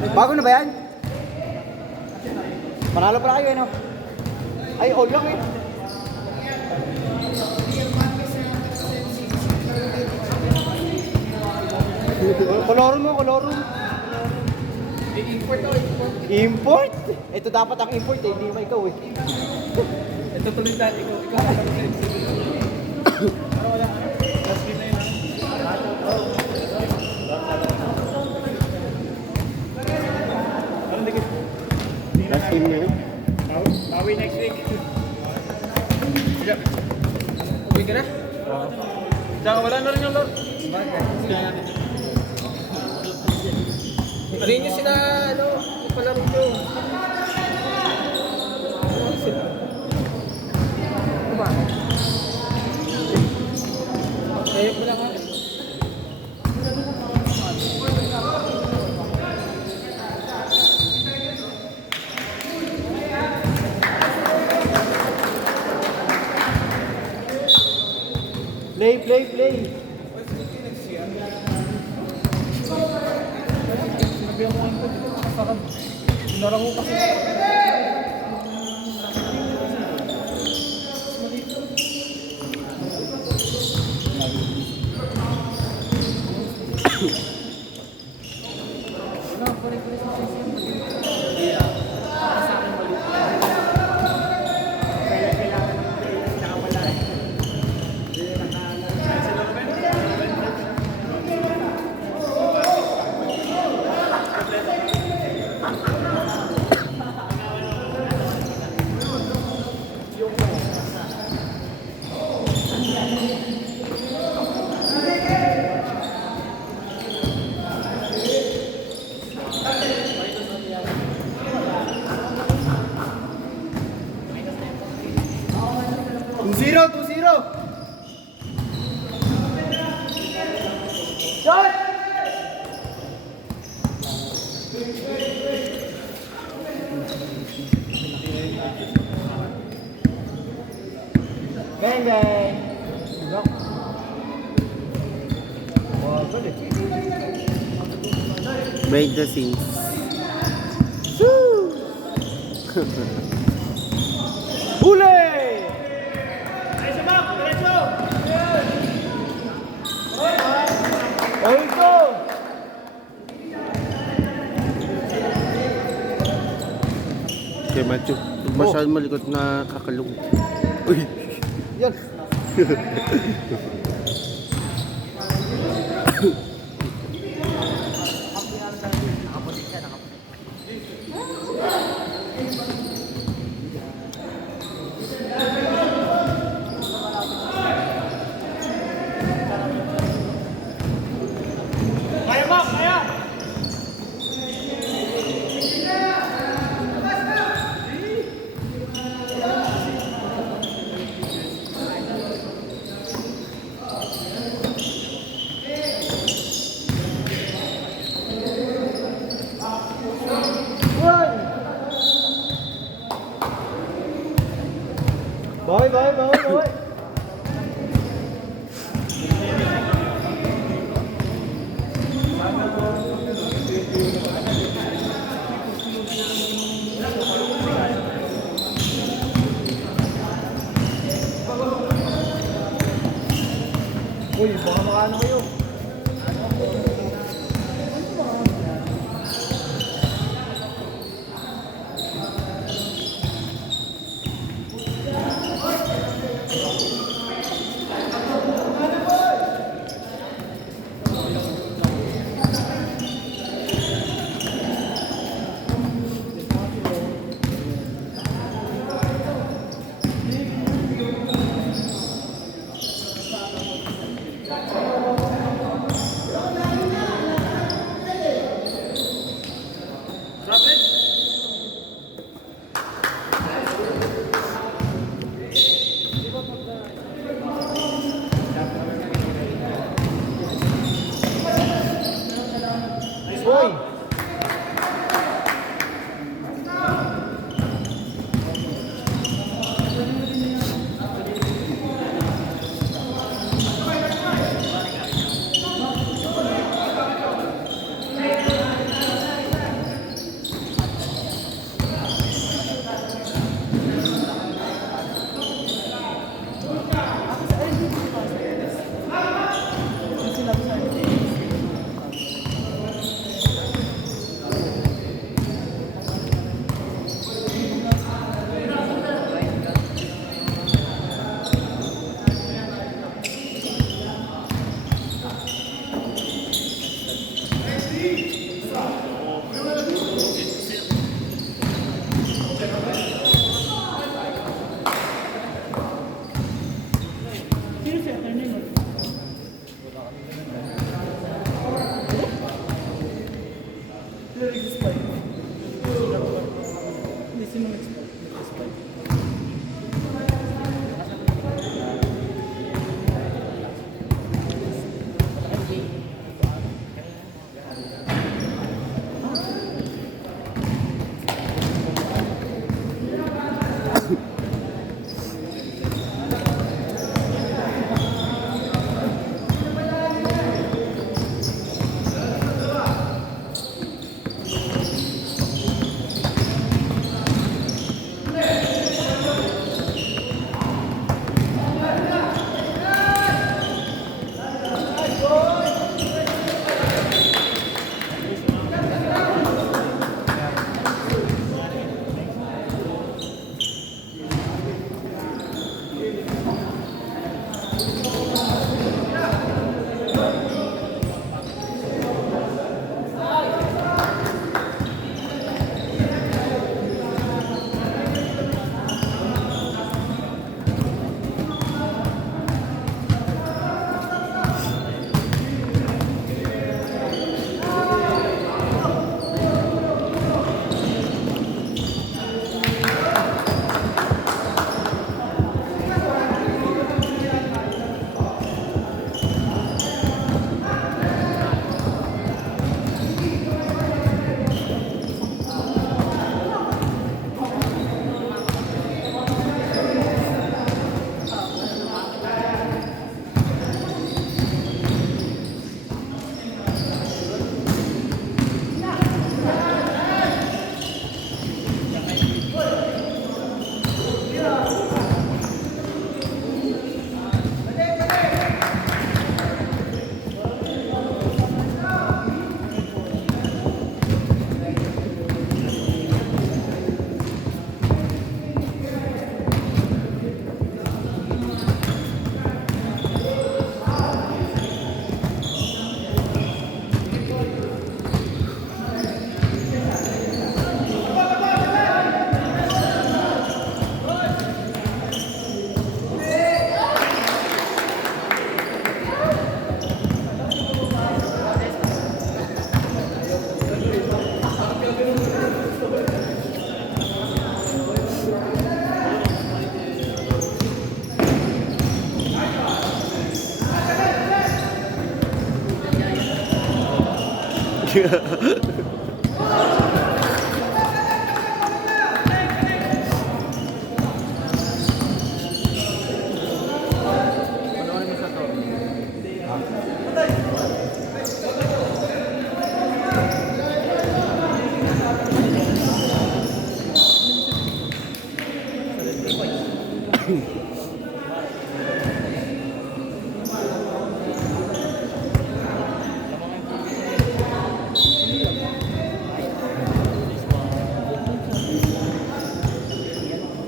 Bago na ba yan? Panalo pala kayo, ano? Ay, all lang eh. Kolorum mo, kolorum. Import to, import. Import? Ito dapat ang import eh, hindi naman ikaw eh. Ito tuloy tayo, ikaw. Pero wala, last game na yun. Anong dikit? Last game na yun. Bawi next week. Uwi ka na? Oo. Tsaka wala na rin yung Lord. Bakit? Ano yun yung sina, ano, yung palaro nyo? Kumain. Eh, wala ka. Play. Sinabi ako ngayon ko, dito nakasarap. Sinarang ko kasi. Bang, bang. Behind the scenes. Huli! Ayun ko! Kaya Matthew, pag masyadong malikot na kakalong. Uy! Yan. Panoorin mo sa to.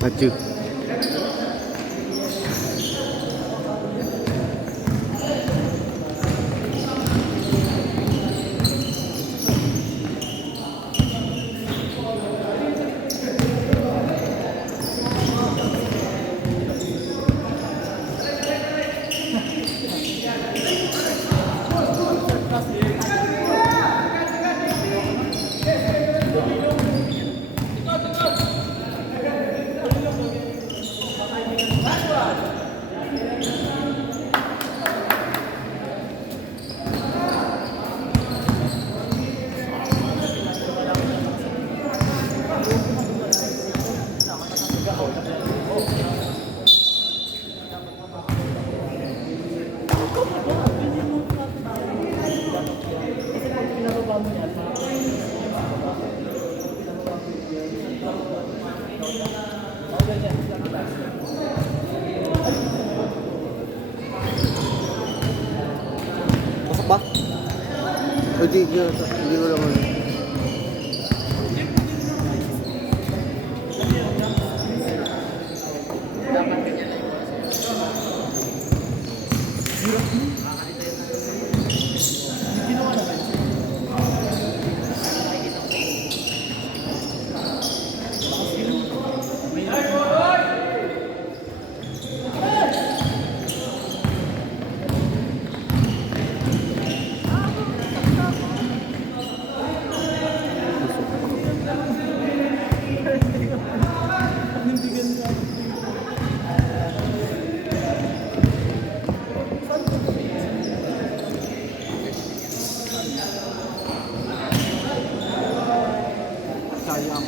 Matthew. Pasok ba? Hindi ko lang ano. Sayang.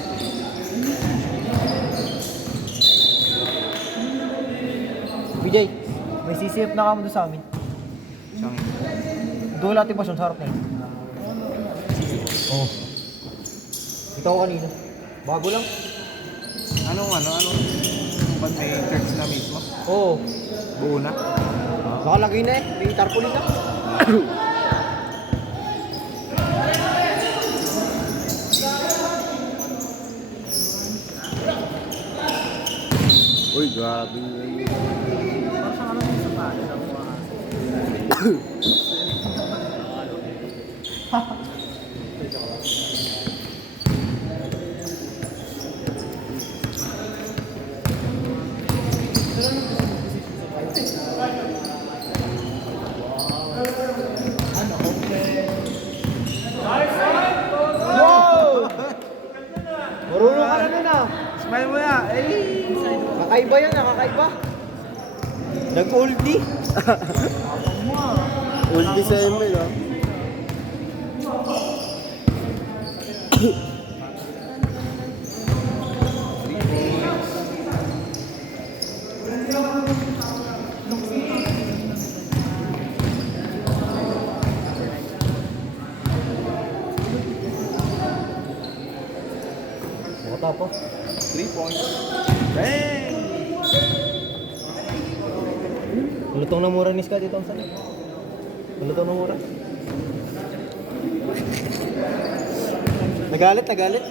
BJ, may CCF na kamo doon sa amin. Siyang Doon natin ba siya sa harap na yun? Oo. Ito ko kanina. Bago lang. anong ba't may church na mismo? Oo. Buo na? Nakalagay na eh. May tarpaulin na. Uy, grabe. Wow! Marunong ka na nun ah. Smile mo ya! Kakaiba yan ah, kakaiba. Nag-ulti. Ulti sa ML ah. Bata pa. 3 points. Bang! Lutong na mura ni Scott itong sana. Lutong na mura. Nagalit, nagalit.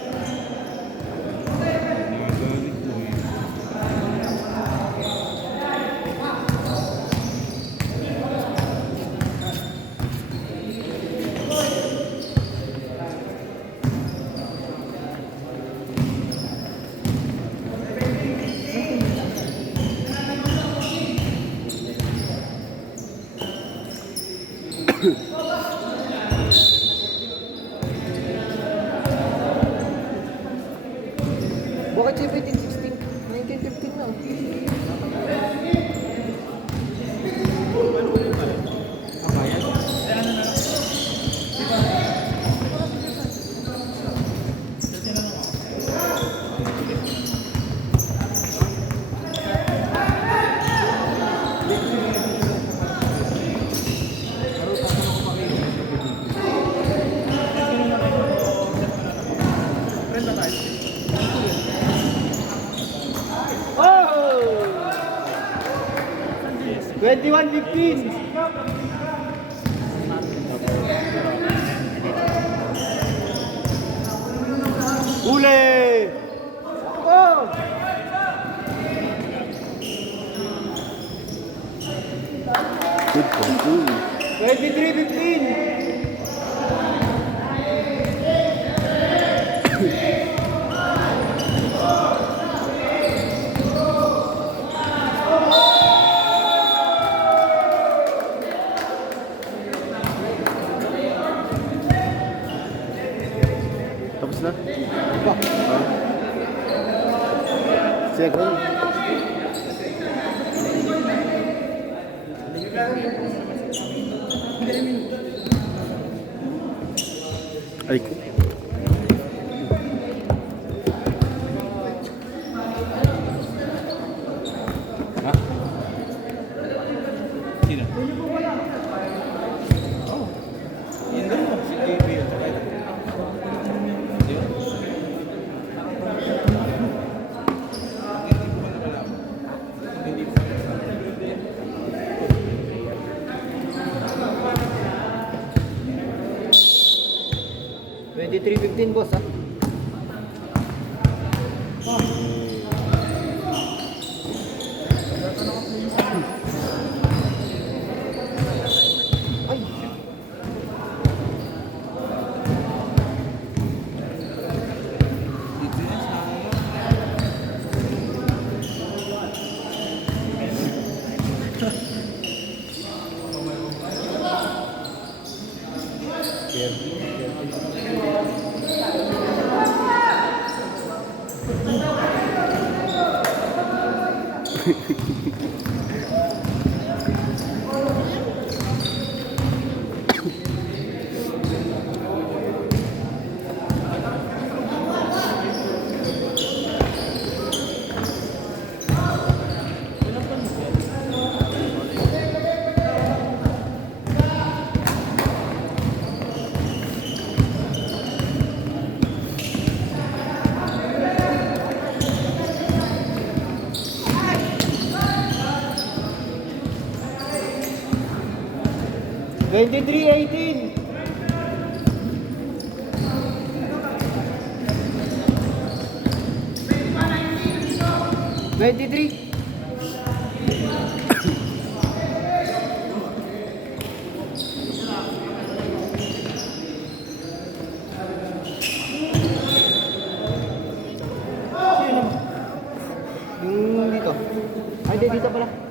21-15. Uli! Oh! Good control. 23-15. Tapos na? Ah. Second. Ay ko. Sino? Oh. Yun doon mo. Si JB yun. Saka ito. Yun. Hindi ko Hindi. 23-15 boss, ha? dito yan sa Twenty-three, 18. Twenty-three. Dito. Ay, di, dito pala.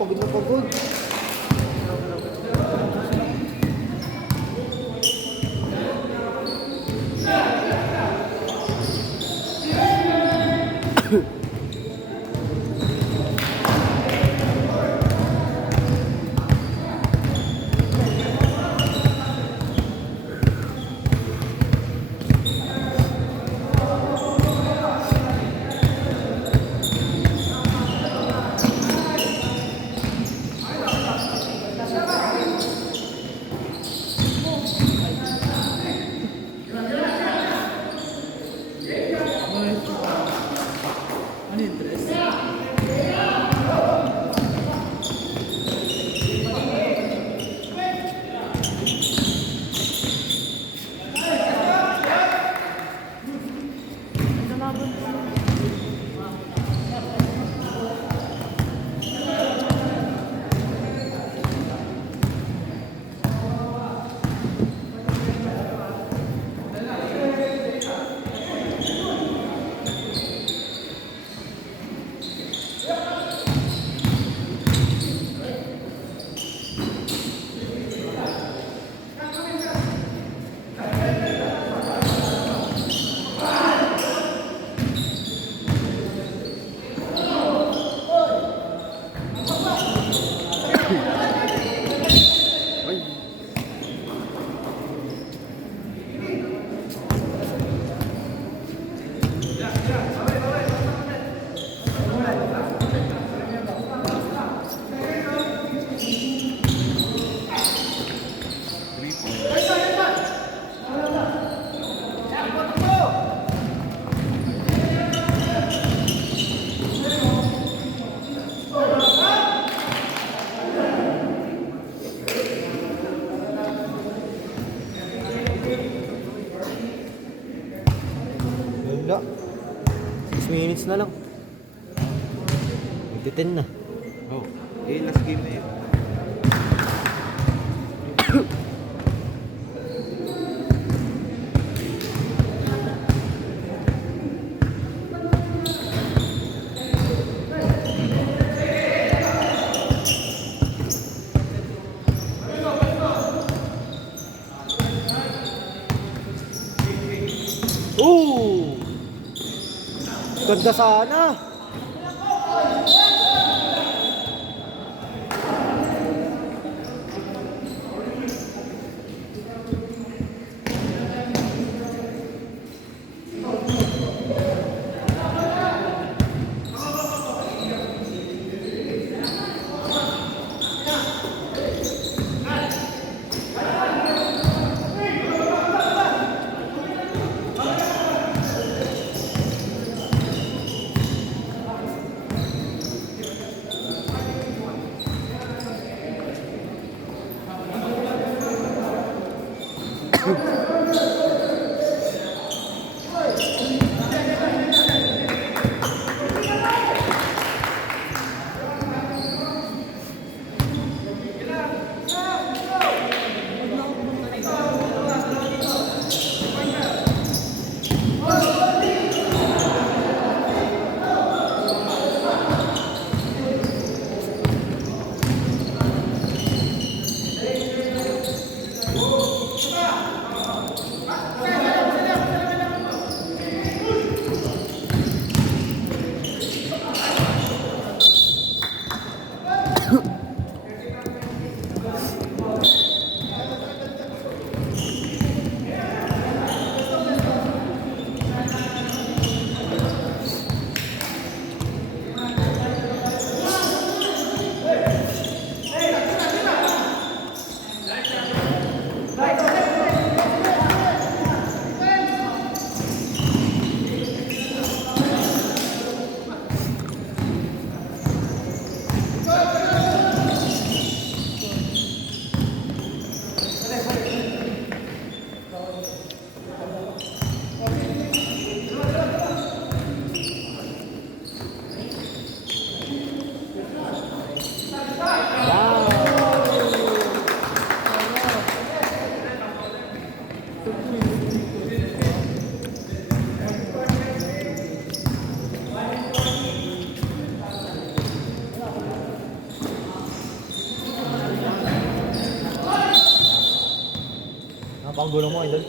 pagod na pagod. Ano yung dress? Wala. 6 minutes na lang. Magti-10 na. Oh, last game na yun. Ganda sana. magulang mo, idol.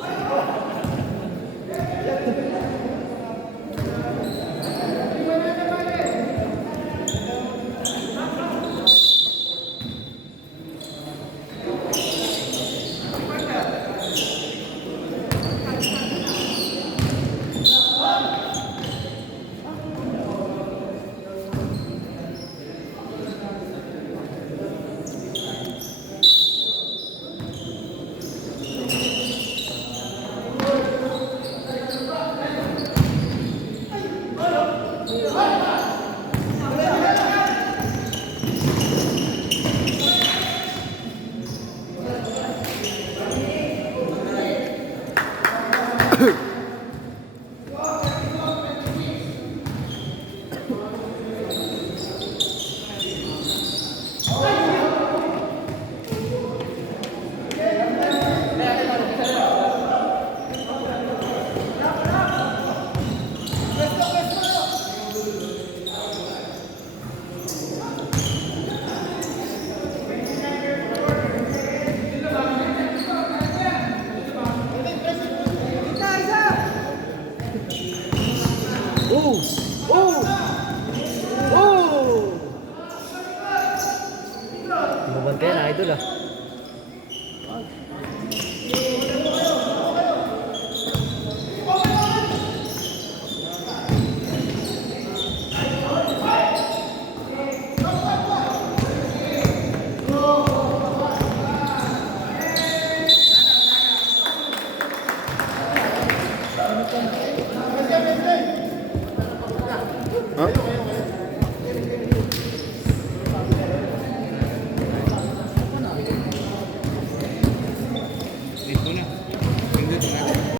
Oh!